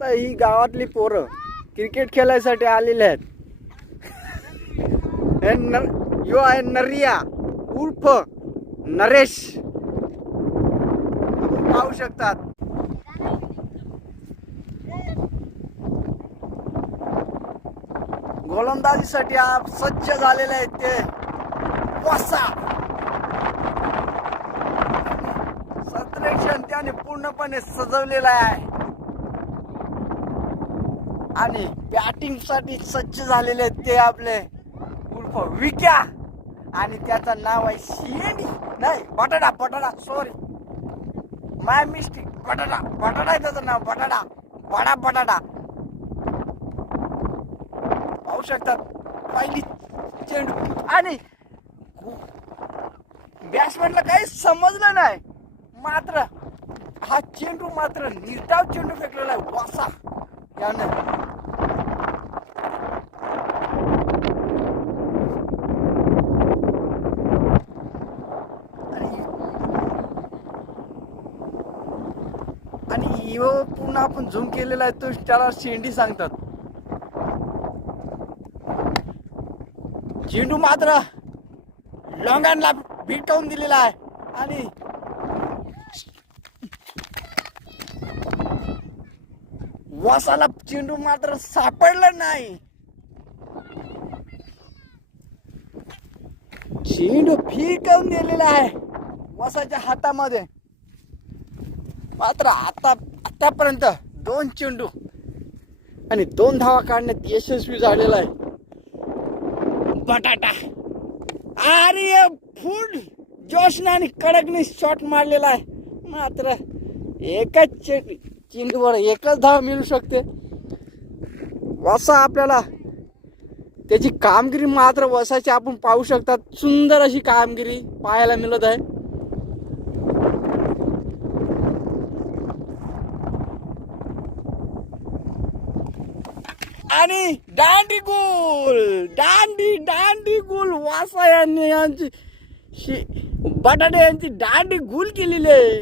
शकता ही गावातली पोरं क्रिकेट खेळायसाठी आलेले आहेत. यो आहे नरिया उर्फ नरेश, आपण पाहू शकतात. गोलंदाजीसाठी आप सज्ज झालेले आहेत ते वसा. संरक्षण त्याने पूर्णपणे सजवलेलं आहे आणि बॅटिंग साठी सज्ज झालेले आहेत ते आपले उर्फ विक्या, आणि त्याचं नाव आहे शेंडी नाही बटाटा बटाटा सॉरी माय मिस्टेक बटाटा बटाटा आहे त्याचं नाव, बटाटा बडा बटाटा. पाहू शकतात पहिली चेंडू आणि बॅट्समॅनला काही समजलं नाही, मात्र हा चेंडू मात्र निर्धाव चेंडू फेकलेला आहे वासा याने. आणि पुन्हा आपण झूम केलेला आहे तो त्याला शेंडी सांगतात. चेंडू मात्र लॉंगांना भिटवून दिलेला आहे आणि वासाला चेंडू मात्र सापडला नाही. चेंडू फिरकवून दिलेला आहे वासाच्या हातामध्ये. मात्र आतापर्यंत 2 चेंडू आणि 2 धावा काढण्यात यशस्वी झालेला आहे बटाटा. अरे फुल जोशने आणि कडकने शॉट मारलेला आहे, मात्र एकच चेंडूवर एकच धाव मिळू शकते. वसा आपल्याला त्याची कामगिरी मात्र वसाची आपण पाहू शकतात, सुंदर अशी कामगिरी पाहायला मिळत आहे. आणि दांडी गोल दांडी गोल वासा यांनी यांची बटाटे यांची दांडी गोल केलेली आहे.